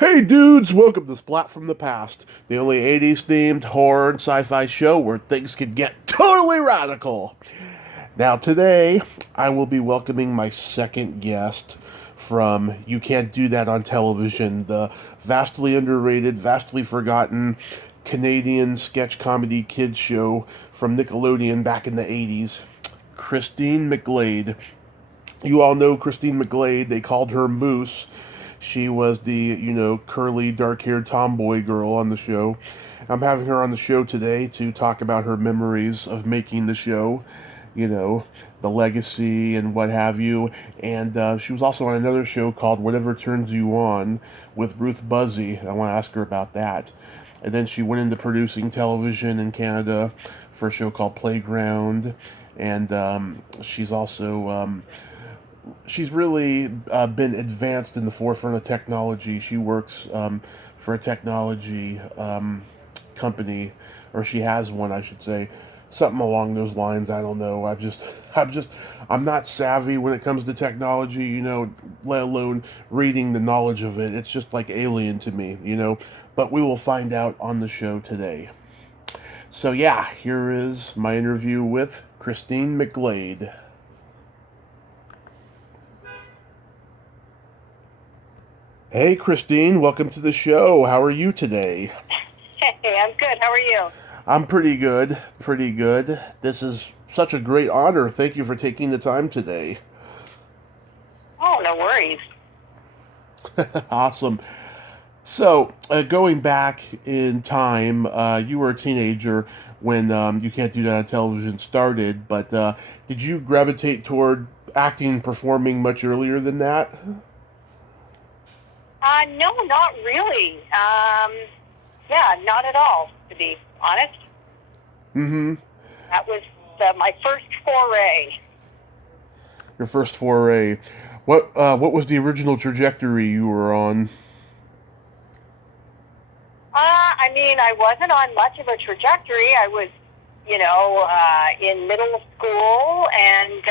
Hey dudes, welcome to Splat from the Past, the only 80s themed horror and sci-fi show where things can get totally radical. Now today, I will be welcoming my second guest from You Can't Do That on Television, the vastly underrated, vastly forgotten Canadian sketch comedy kids show from Nickelodeon back in the 80s, Christine McGlade. You all know Christine McGlade. They called her Moose. She was the, curly, dark haired tomboy girl on the show. I'm having her on the show today to talk about her memories of making the show, you know, the legacy and what have you. And she was also on another show called Whatever Turns You On with Ruth Buzzy. I want to ask her about that. And then she went into producing television in Canada for a show called Playground. And she's really been advanced in the forefront of technology. She works for a technology company, or she has one, I should say, something along those lines. I don't know. I'm not savvy when it comes to technology, let alone reading the knowledge of it. It's just like alien to me. But we will find out on the show today. So yeah, here is my interview with Christine McGlade. Hey, Christine, welcome to the show. How are you today? Hey, I'm good. How are you? I'm pretty good, pretty good. This is such a great honor. Thank you for taking the time today. Oh, no worries. Awesome. So, going back in time, you were a teenager when You Can't Do That on Television started, but did you gravitate toward acting and performing much earlier than that? No, not really. Yeah, not at all, to be honest. Mm-hmm. That was my first foray. Your first foray. What was the original trajectory you were on? I mean, I wasn't on much of a trajectory. I was, in middle school, and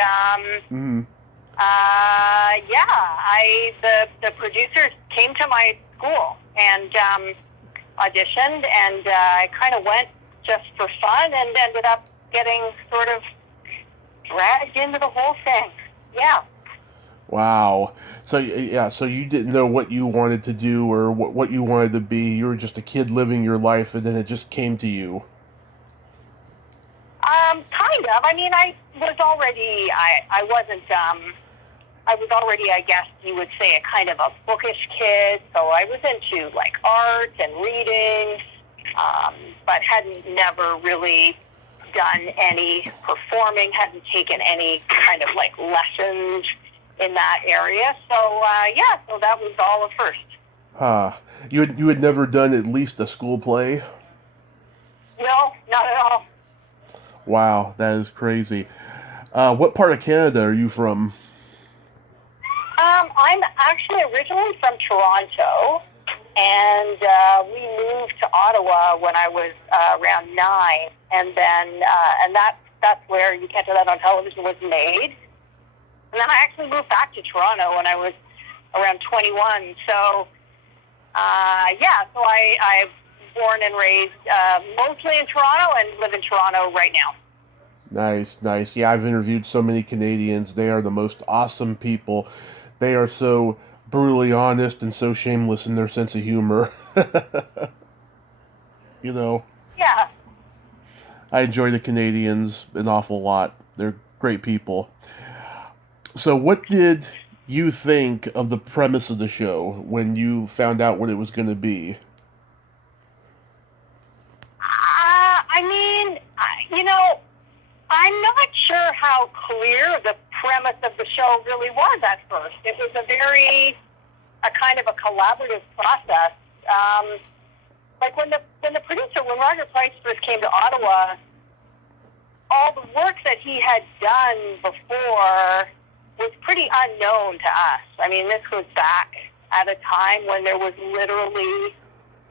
Mm-hmm. yeah, the producers came to my school and auditioned, and I kind of went just for fun, and ended up getting sort of dragged into the whole thing. Yeah. Wow. So yeah, so you didn't know what you wanted to do or what you wanted to be. You were just a kid living your life, and then it just came to you. Kind of. I mean, I wasn't, I was already, I guess you would say, a kind of a bookish kid, so I was into, like, art and reading, but hadn't never really done any performing, hadn't taken any kind of, like, lessons in that area, so, yeah, so that was all a first. Huh. You had never done at least a school play? No, not at all. Wow, that is crazy. What part of Canada are you from? I'm actually originally from Toronto, and we moved to Ottawa when I was around 9, and then that's where You Can't Do That on Television was made. And then I actually moved back to Toronto when I was around 21. So, yeah, so I'm born and raised mostly in Toronto and live in Toronto right now. Nice, nice. Yeah, I've interviewed so many Canadians. They are the most awesome people. They are so brutally honest and so shameless in their sense of humor. you know, Yeah. I enjoy the Canadians an awful lot. They're great people. So, what did you think of the premise of the show when you found out what it was going to be? I mean, I'm not sure how clear the premise of the show really was at first. It was a kind of a collaborative process. Like when Roger Price first came to Ottawa, all the work that he had done before was pretty unknown to us. I mean, this was back at a time when there was literally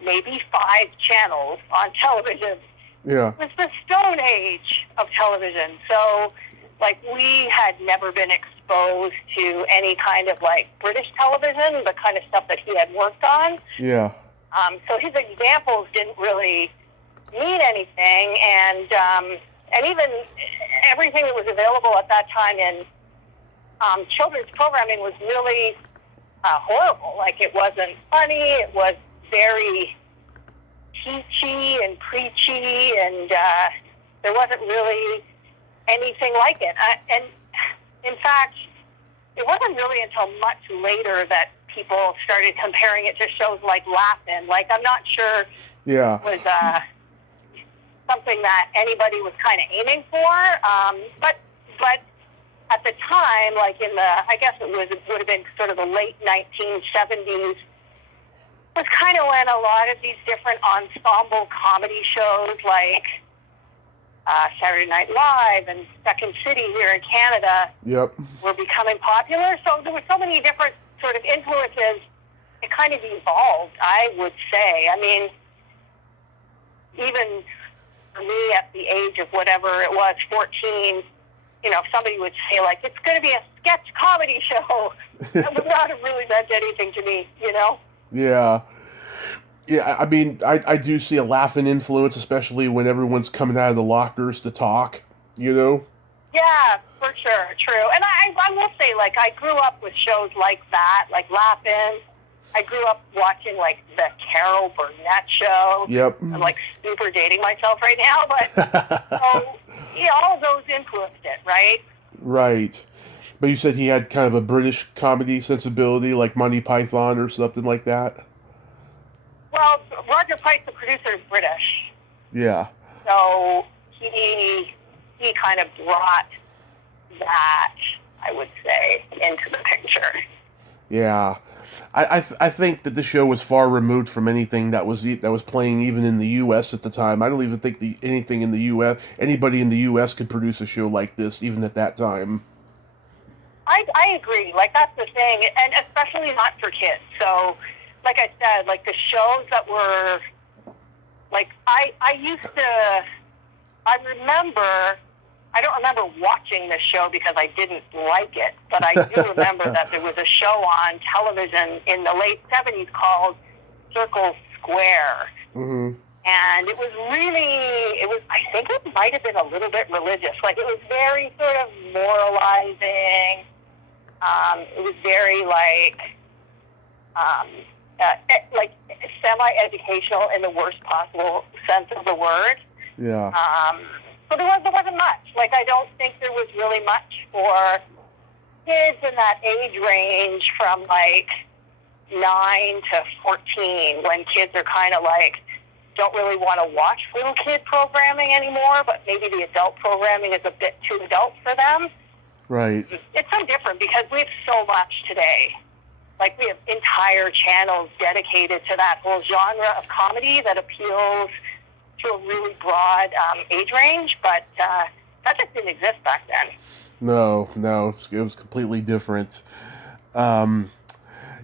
maybe 5 channels on television. Yeah. It was the Stone Age of television. So, like, we had never been exposed exposed to any kind of like British television, the kind of stuff that he had worked on. Yeah. So his examples didn't really mean anything, and even everything that was available at that time in children's programming was really horrible. Like, it wasn't funny. It was very teachy and preachy, and there wasn't really anything like it. And in fact, it wasn't really until much later that people started comparing it to shows like Laugh-In. Like, I'm not sure Yeah. it was something that anybody was kind of aiming for. But at the time, like I guess it would have been sort of the late 1970s, was kind of when a lot of these different ensemble comedy shows like Saturday Night Live and Second City here in Canada were becoming popular. So there were so many different sort of influences. It kind of evolved, I would say. I mean, even for me at the age of whatever it was, 14, you know, somebody would say, like, it's going to be a sketch comedy show. That would not have really meant anything to me, you know? Yeah. Yeah, I mean, I do see a Laugh-In influence, especially when everyone's coming out of the lockers to talk, you know? Yeah, for sure, true. And I will say, like, I grew up with shows like that, like Laugh-In. I grew up watching, like, the Carol Burnett show. Yep. I'm, like, super dating myself right now, but, so, yeah, all of those influenced it, right? Right. But you said he had kind of a British comedy sensibility, like Monty Python or something like that? Well, Roger Price, the producer, is British. Yeah. So he kind of brought that, I would say, into the picture. Yeah. I think that the show was far removed from anything that was playing even in the U.S. at the time. I don't even think anybody in the U.S. could produce a show like this, even at that time. I agree. Like, that's the thing, and especially not for kids. So, like I said, like, the shows that were, like, I don't remember watching this show because I didn't like it, but I do remember that there was a show on television in the late 70s called Circle Square. Mm-hmm. And it was I think it might have been a little bit religious. Like, it was very sort of moralizing. It was very, like semi-educational in the worst possible sense of the word. Yeah. So there wasn't much. Like, I don't think there was really much for kids in that age range from, like, 9 to 14, when kids are kind of, like, don't really want to watch little kid programming anymore, but maybe the adult programming is a bit too adult for them. Right. It's so different because we have so much today. Like, we have entire channels dedicated to that whole genre of comedy that appeals to a really broad age range, but that just didn't exist back then. No, it was completely different.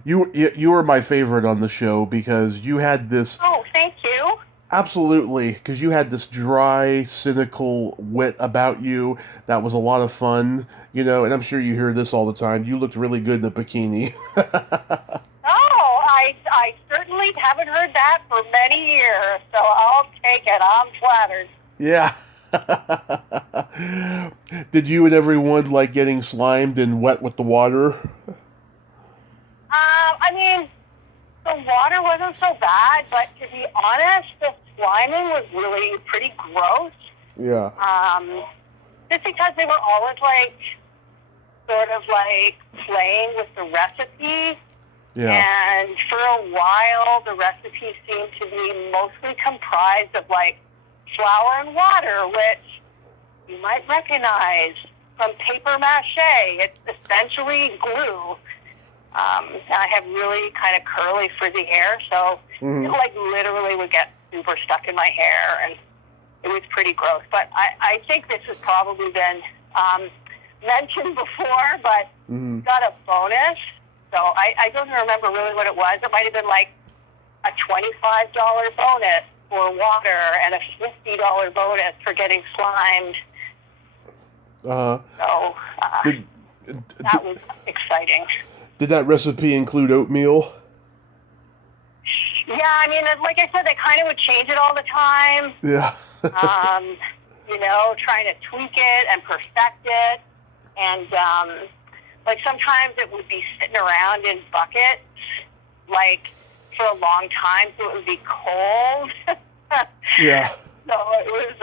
You were my favorite on the show because you had this... Oh, thank you. Absolutely, because you had this dry, cynical wit about you that was a lot of fun, you know, and I'm sure you hear this all the time. You looked really good in a bikini. Oh, I certainly haven't heard that for many years, so I'll take it. I'm flattered. Yeah. Did you and everyone like getting slimed and wet with the water? I mean, the water wasn't so bad, but to be honest, the sliming was really pretty gross. Yeah. Just because they were always, like, sort of, like, playing with the recipe. Yeah. And for a while, the recipe seemed to be mostly comprised of, like, flour and water, which you might recognize from paper mache. It's essentially glue. And I have really kind of curly, frizzy hair, so it, like, literally would get super stuck in my hair, and it was pretty gross. But I think this has probably been mentioned before, but got a bonus. So I don't remember really what it was. It might have been like a $25 bonus for water and a $50 bonus for getting slimed. Uh-huh. So that was exciting. Did that recipe include oatmeal? Yeah, I mean, like I said, they kind of would change it all the time. Yeah. Trying to tweak it and perfect it. And, like, sometimes it would be sitting around in buckets, like, for a long time, so it would be cold. Yeah. So it was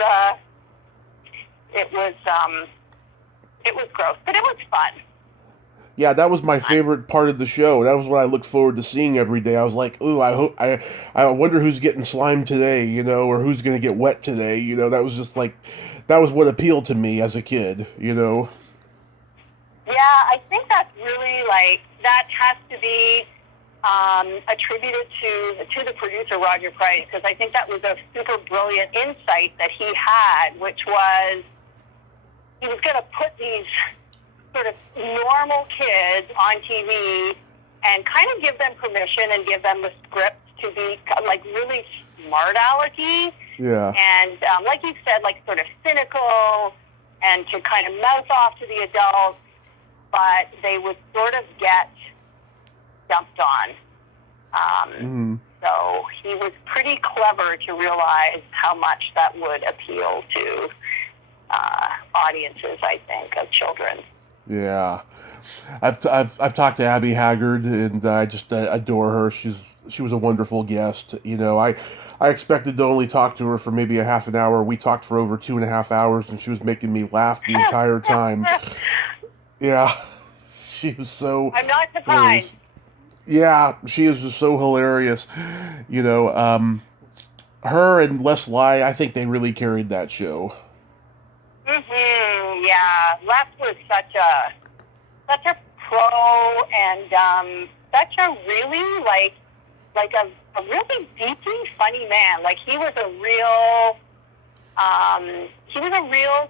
gross, but it was fun. Yeah, that was my favorite part of the show. That was what I looked forward to seeing every day. I was like, "Ooh, I wonder who's getting slimed today, or who's going to get wet today." That was just like, that was what appealed to me as a kid. Yeah, I think that's really, like, that has to be attributed to the producer, Roger Price, because I think that was a super brilliant insight that he had, which was he was going to put these sort of normal kids on TV and kind of give them permission and give them the script to be, like, really smart alecky. Yeah. And like you said, like, sort of cynical and to kind of mouth off to the adults, but they would sort of get dumped on. So he was pretty clever to realize how much that would appeal to audiences, I think, of children. Yeah, I've talked to Abby Haggard, and I just adore her. She was a wonderful guest. I expected to only talk to her for maybe a half an hour. We talked for over 2.5 hours, and she was making me laugh the entire time. Yeah, she was so. I'm not surprised. Hilarious. Yeah, she is just so hilarious. Her and Les Lai, I think they really carried that show. Yeah, Les was such a pro and such a really like a really deeply funny man. Like he was a real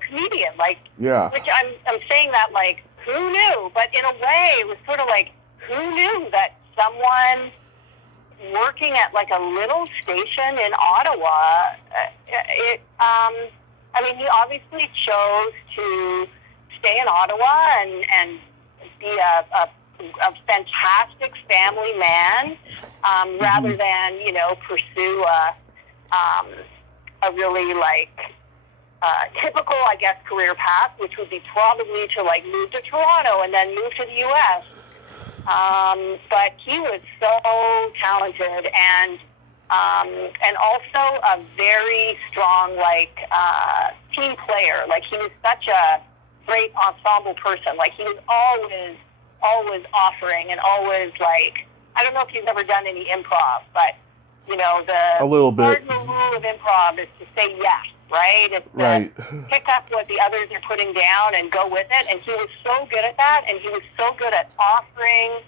comedian. Like, yeah. Which I'm saying that like who knew? But in a way, it was sort of like who knew that someone working at like a little station in Ottawa, he obviously chose to stay in Ottawa and be a fantastic family man, rather than, pursue a really typical, I guess, career path, which would be probably to move to Toronto and then move to the U.S. But he was so talented and also a very strong team player. Like he was such a great ensemble person. Like he was always offering and always I don't know if he's ever done any improv, but a little bit. cardinal rule of improv is to say yes, right? It's to pick up what the others are putting down and go with it. And he was so good at that, and he was so good at always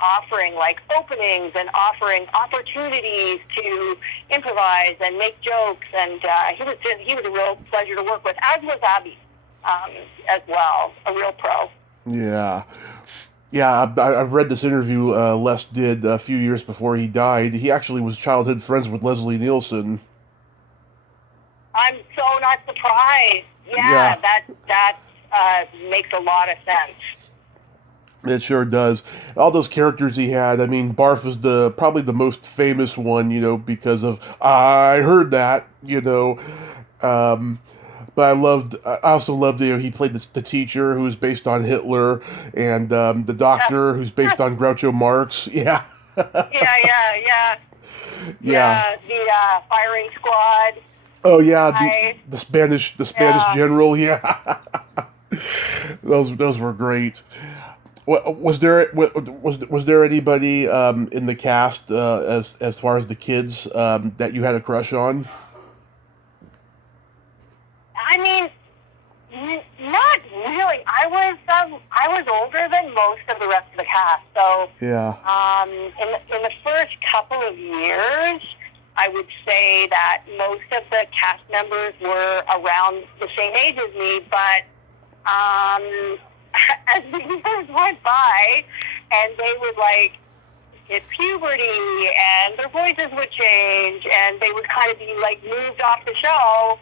offering openings and offering opportunities to improvise and make jokes. And he was a real pleasure to work with, as was Abby as well, a real pro. Yeah. Yeah, I've read this interview Les did a few years before he died. He actually was childhood friends with Leslie Nielsen. I'm so not surprised. Yeah. That makes a lot of sense. It sure does. All those characters he had. I mean, Barf is probably the most famous one, because of I heard that, But I also loved, he played the teacher who was based on Hitler, and the doctor who's based on Groucho Marx. Yeah. Yeah. The firing squad. Oh yeah, the Spanish general. Yeah. Those were great. Was there anybody in the cast as far as the kids that you had a crush on? I mean, not really. I was older than most of the rest of the cast, so yeah. In the first couple of years, I would say that most of the cast members were around the same age as me, but as the years went by, and they would hit puberty, and their voices would change, and they would kind of be moved off the show.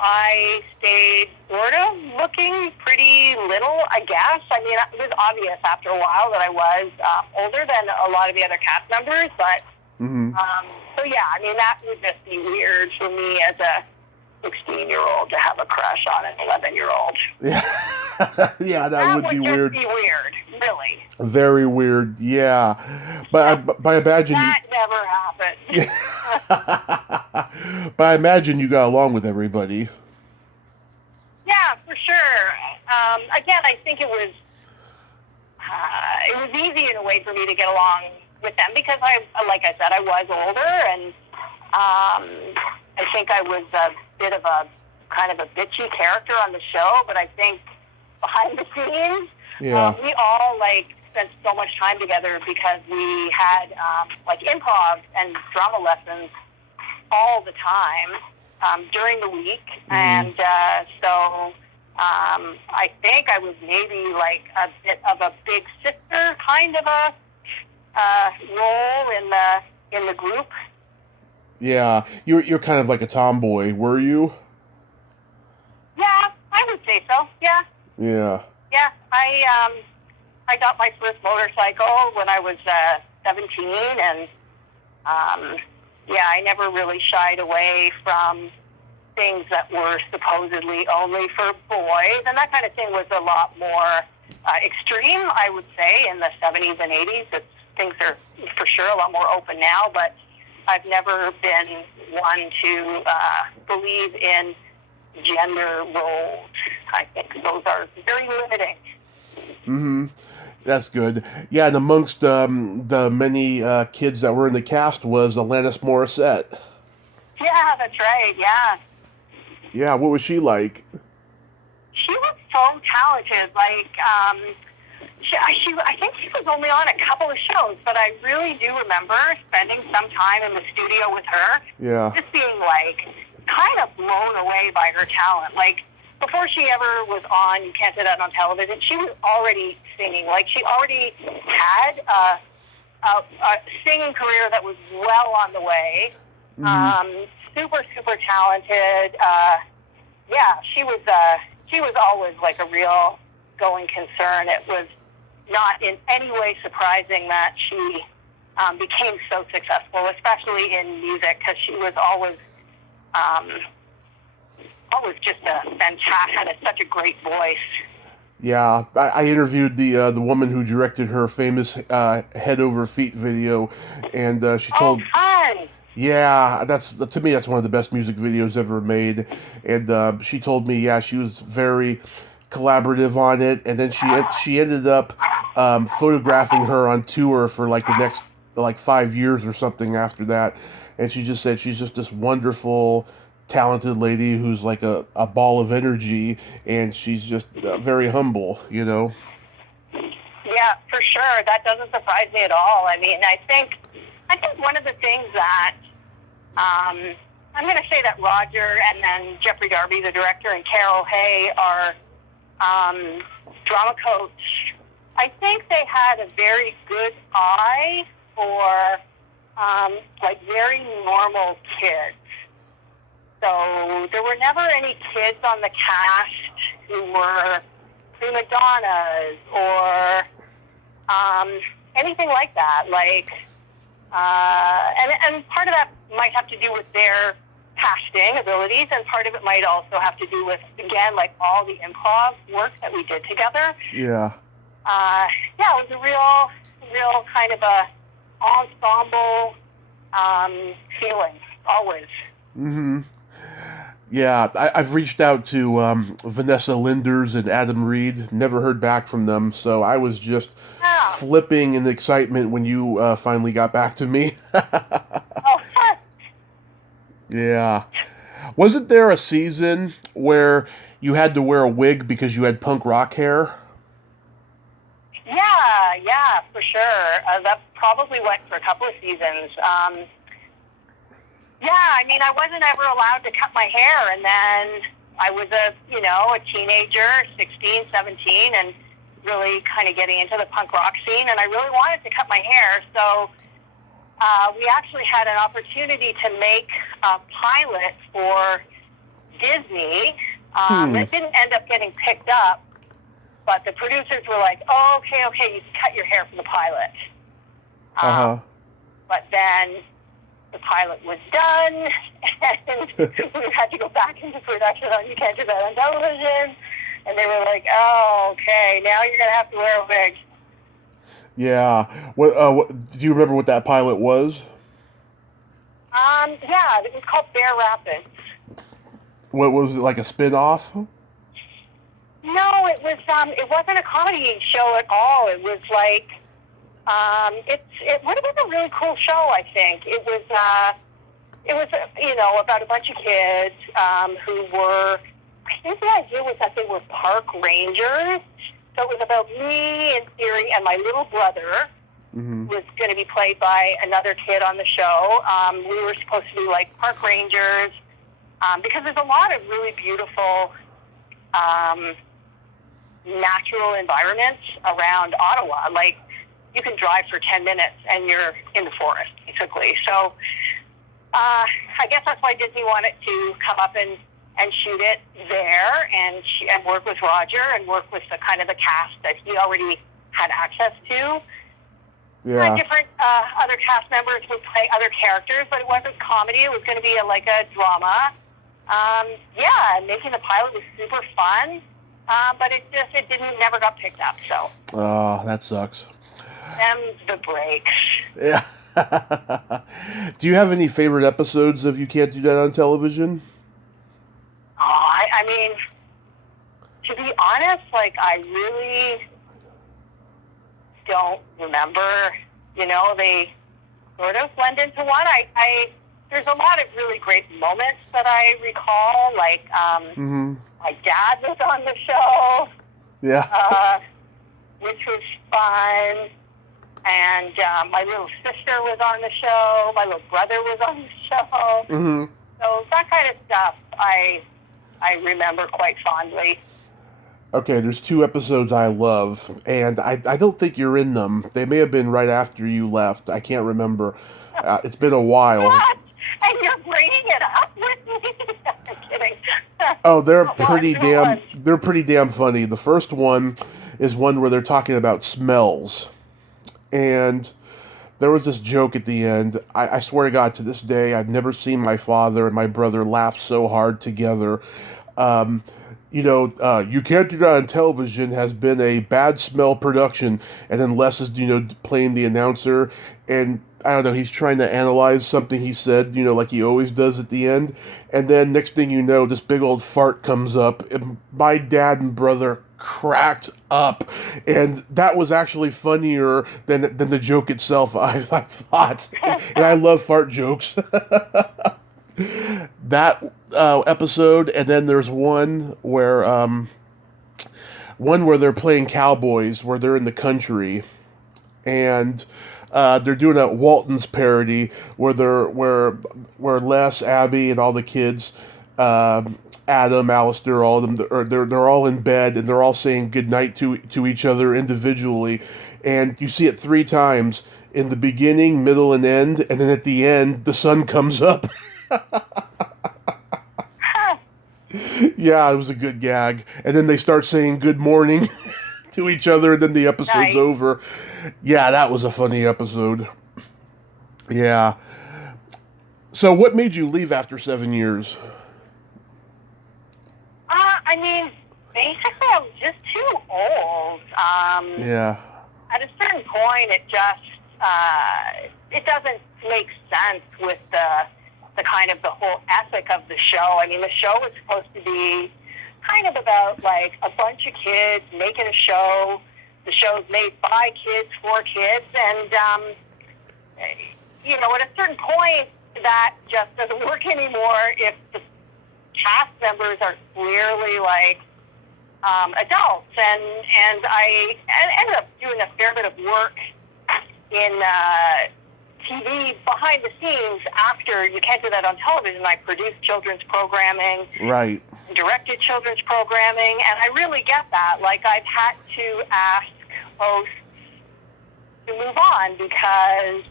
I stayed sort of looking pretty little, I guess. I mean, it was obvious after a while that I was older than a lot of the other cast members, but so yeah, I mean, that would just be weird for me as a 16-year-old to have a crush on an 11-year-old. Yeah, yeah, that would be weird. That would just be weird, really. Very weird, yeah. But I imagine that never happened. But I imagine you got along with everybody. Yeah, for sure. Again, I think it was easy in a way for me to get along with them because like I said, I was older, and I think I was a bit of a kind of a bitchy character on the show, but I think behind the scenes, we all spent so much time together because we had improv and drama lessons all the time during the week, and so I think I was maybe a bit of a big sister kind of a role in the group. Yeah, you're kind of like a tomboy, were you? Yeah, I would say so. Yeah. Yeah. Yeah, I got my first motorcycle when I was 17, and I never really shied away from things that were supposedly only for boys, and that kind of thing was a lot more extreme, I would say, in the 70s and 80s. Things are for sure a lot more open now, but I've never been one to believe in gender roles. I think those are very limiting. Mm-hmm. That's good. Yeah, and amongst the many kids that were in the cast was Alanis Morissette. Yeah, that's right, yeah. Yeah, what was she like? She was so talented. I think she was only on a couple of shows, but I really do remember spending some time in the studio with her. Yeah. Just being kind of blown away by her talent. Before she ever was on You Can't Say That on Television, she was already singing. She already had a singing career that was well on the way. Super, super talented. She was always a real going concern. It was not in any way surprising that she became so successful, especially in music, because she was always just had such a great voice. Yeah, I interviewed the woman who directed her famous Head Over Feet video, and she told. Oh, fun! Yeah, to me that's one of the best music videos ever made, and she told me she was very collaborative on it, and then she ended up photographing her on tour for the next 5 years or something after that, and she just said she's just this wonderful, talented lady who's a ball of energy, and she's just very humble, Yeah, for sure. That doesn't surprise me at all. I mean, I think one of the things that I'm going to say that Roger and then Jeffrey Darby, the director, and Carol Hay, our drama coach, I think they had a very good eye for very normal kids. So there were never any kids on the cast who were prima donnas or anything like that. And part of that might have to do with their casting abilities, and part of it might also have to do with, again, all the improv work that we did together. Yeah. It was a real kind of a ensemble feeling, always. Mm-hmm. Yeah, I've reached out to Vanessa Linders and Adam Reed. Never heard back from them, so I was just flipping in excitement when you finally got back to me. Yeah. Wasn't there a season where you had to wear a wig because you had punk rock hair? Yeah, for sure. That probably went for a couple of seasons. I mean, I wasn't ever allowed to cut my hair, and then I was a teenager, 16, 17, and really kind of getting into the punk rock scene, and I really wanted to cut my hair, so we actually had an opportunity to make a pilot for Disney. It didn't end up getting picked up, but the producers were like, "Oh, okay, you can cut your hair for the pilot." But then the pilot was done, and we had to go back into production on You Can't Do That on Television. And they were like, "Oh, okay, now you're going to have to wear a wig." Yeah. What do you remember what that pilot was? Yeah, it was called Bear Rapids. What was it, like a spin-off? No, it wasn't a comedy show at all. It was like, it would have been a really cool show, I think. It was about a bunch of kids, who were, I think the idea was that they were park rangers. So it was about me in theory and my little brother, who was going to be played by another kid on the show. We were supposed to be like park rangers, because there's a lot of really beautiful natural environments around Ottawa. Like, you can drive for 10 minutes and you're in the forest, basically. So I guess that's why Disney wanted to come up and shoot it there and work with Roger and work with the kind of the cast that he already had access to. Yeah. Different other cast members would play other characters, but it wasn't comedy. It was going to be like a drama. Making the pilot was super fun, but it never got picked up. So. Oh, that sucks. The breaks. Yeah. Do you have any favorite episodes of You Can't Do That on Television? Oh, I mean, to be honest, like, I really don't remember. You know, they sort of blend into one. There's a lot of really great moments that I recall, like, my dad was on the show. Yeah. Which was fun. And my little sister was on the show. My little brother was on the show. So that kind of stuff I remember quite fondly. Okay, there's 2 episodes I love, and I don't think you're in them. They may have been right after you left. I can't remember. It's been a while. What? And you're bringing it up with me? I'm kidding. Oh, they're pretty damn funny. The first one is one where they're talking about smells. And there was this joke at the end. I swear to God, to this day, I've never seen my father and my brother laugh so hard together. You Can't Do That on Television has been a bad smell production. And then Les is, playing the announcer. And I don't know, he's trying to analyze something he said, like he always does at the end. And then next thing you know, this big old fart comes up. And my dad and brother cracked up, and that was actually funnier than the joke itself, I thought. And I love fart jokes. That episode, and then there's one where they're playing cowboys, where they're in the country, and they're doing a Walton's parody where Les, Abby, and all the kids, Adam, Alistair, all of them, they're all in bed, and they're all saying goodnight to each other individually. And you see it 3 times, in the beginning, middle, and end, and then at the end, the sun comes up. Yeah, it was a good gag. And then they start saying good morning to each other, and then the episode's over. Yeah, that was a funny episode. Yeah. So what made you leave after 7 years? I mean, basically, I was just too old. Yeah. At a certain point, it doesn't make sense with the kind of the whole ethic of the show. I mean, the show was supposed to be kind of about, like, a bunch of kids making a show. The show's made by kids, for kids, and, at a certain point, that just doesn't work anymore if the cast members are clearly, like, adults. And I ended up doing a fair bit of work in TV behind the scenes after You Can't Do That on Television. I produced children's programming. Right. Directed children's programming, and I really get that. Like, I've had to ask hosts to move on because,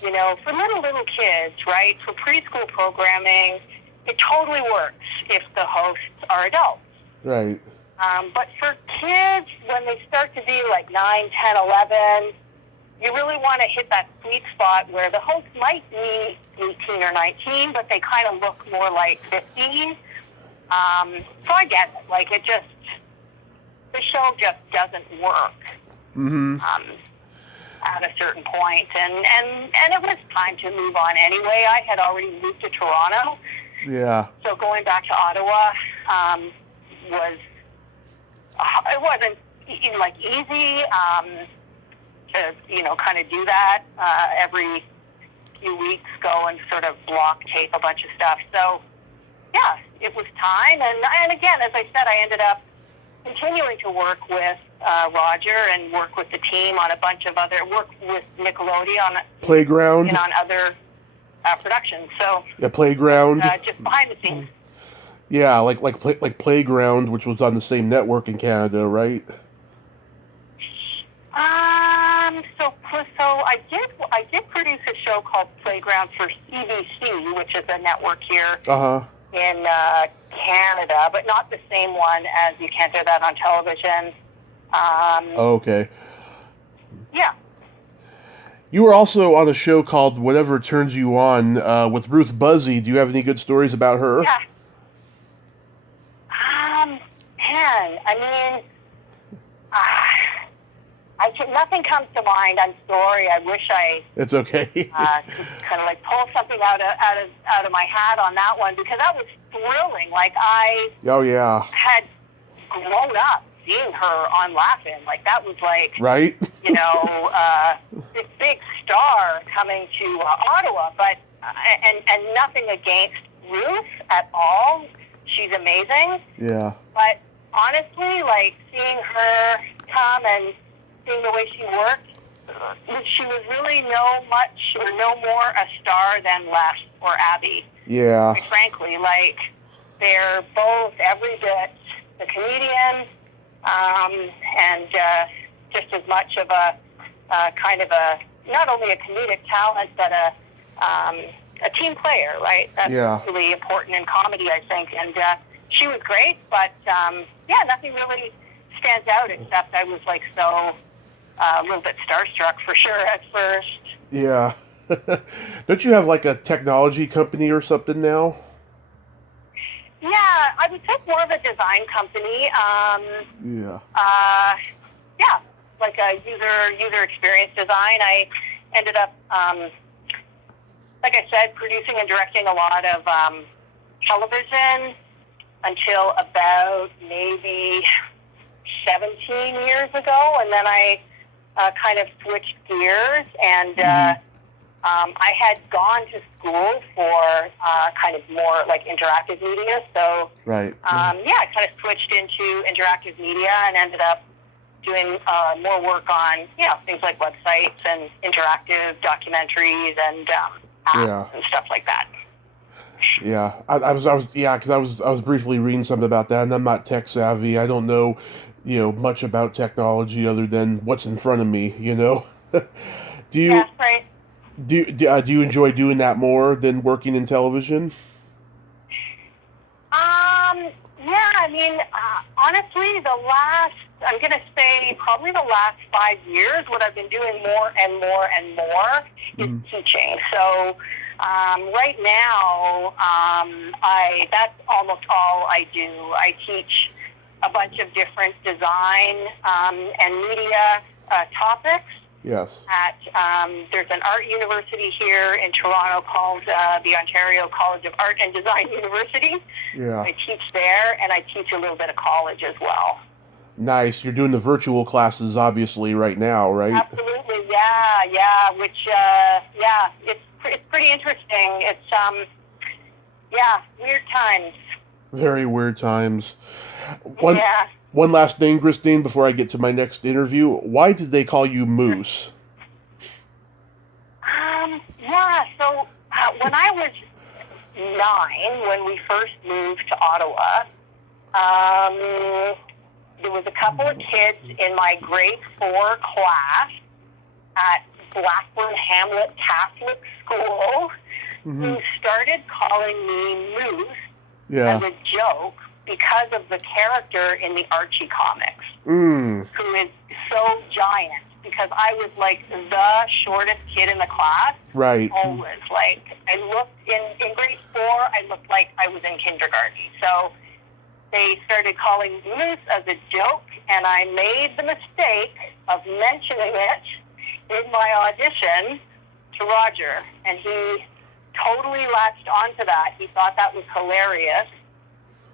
for little kids, right, for preschool programming, it totally works if the hosts are adults. Right. But for kids, when they start to be like 9, 10, 11, you really want to hit that sweet spot where the host might be 18 or 19, but they kind of look more like 15. So I get it. Like, the show just doesn't work at a certain point. And it was time to move on anyway. I had already moved to Toronto. Yeah. So going back to Ottawa it wasn't like easy to kind of do that every few weeks, go and sort of block tape a bunch of stuff. So yeah, it was time. And again, as I said, I ended up continuing to work with Roger and work with the team on a bunch of work with Nickelodeon on Playground and on other productions. So yeah, Playground just behind the scenes. Yeah, like Playground, which was on the same network in Canada, right? So I did produce a show called Playground for CBC, which is a network here in Canada, but not the same one as you can't do that on television. Okay. Yeah. You were also on a show called Whatever Turns You On with Ruth Buzzy. Do you have any good stories about her? Yeah. Man, I mean, nothing comes to mind. I'm sorry. I wish I. It's okay. Could kind of like pull something out of my hat on that one, because that was thrilling. Like Oh yeah. had grown up seeing her on Laugh-In. Like that was like right. This big star coming to Ottawa, but and nothing against Ruth at all. She's amazing. Yeah. But honestly, like seeing her come and seeing the way she worked, she was really no more a star than Les or Abby. Yeah. Quite frankly, like they're both every bit the comedian, and just as much of a kind of a not only a comedic talent, but a team player, right? That's really important in comedy, I think. And she was great, but nothing really stands out except I was like a little bit starstruck for sure at first. Yeah. Don't you have like a technology company or something now? Yeah, I would say more of a design company. Like a user experience design. I ended up, like I said, producing and directing a lot of television until about maybe 17 years ago, and then I kind of switched gears, and I had gone to school for kind of more like interactive media, so I kind of switched into interactive media and ended up doing more work on things like websites and interactive documentaries and apps and stuff like that. Yeah, I was briefly reading something about that, and I'm not tech savvy. I don't know, much about technology other than what's in front of me. Do you? Yeah, right. Do you enjoy doing that more than working in television? Yeah, I mean, honestly, I'm going to say probably the last 5 years, what I've been doing more and more and more is teaching. So right now, that's almost all I do. I teach a bunch of different design and media topics. Yes. There's an art university here in Toronto called the Ontario College of Art and Design University. Yeah. I teach there, and I teach a little bit of college as well. Nice. You're doing the virtual classes, obviously, right now, right? Absolutely, yeah. Which, it's pretty interesting. It's, weird times. Very weird times. One last thing, Christine, before I get to my next interview. Why did they call you Moose? So when I was 9, when we first moved to Ottawa, there was a couple of kids in my grade 4 class at Blackburn Hamlet Catholic School who started started calling me Moose Yeah. as a joke because of the character in the Archie comics, who is so giant. Because I was like the shortest kid in the class. Right. Always. Like, I looked in grade 4, I looked like I was in kindergarten. So they started calling me Moose as a joke, and I made the mistake of mentioning it in my audition to Roger, and he totally latched onto that. He thought that was hilarious,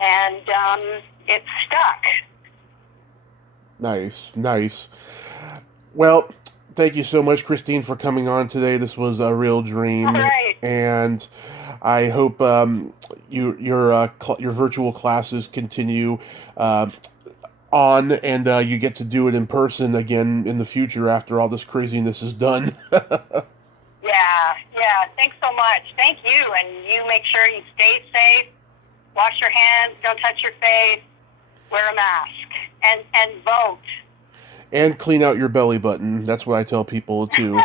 and it stuck. Nice. Well, thank you so much, Christine, for coming on today. This was a real dream. All right. And I hope your virtual classes continue on, and you get to do it in person again in the future after all this craziness is done. Yeah. Thanks so much. Thank you, and you make sure you stay safe. Wash your hands. Don't touch your face. Wear a mask, and vote. And clean out your belly button. That's what I tell people too.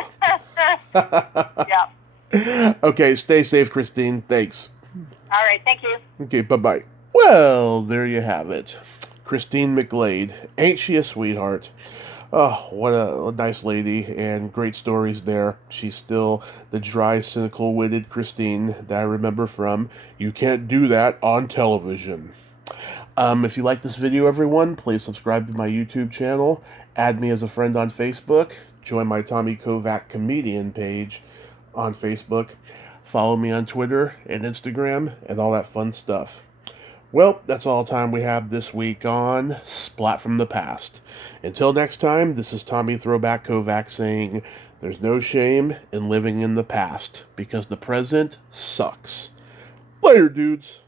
Yeah. Okay, stay safe, Christine. Thanks. All right. Thank you. Okay, bye-bye. Well, there you have it. Christine McGlade. Ain't she a sweetheart? Oh, what a nice lady, and great stories there. She's still the dry, cynical-witted Christine that I remember from You Can't Do That on Television. If you like this video, everyone, please subscribe to my YouTube channel, add me as a friend on Facebook, join my Tommy Kovac comedian page on Facebook, follow me on Twitter and Instagram, and all that fun stuff. Well, that's all the time we have this week on Splat from the Past. Until next time, this is Tommy Throwback Kovac saying, there's no shame in living in the past, because the present sucks. Later, dudes.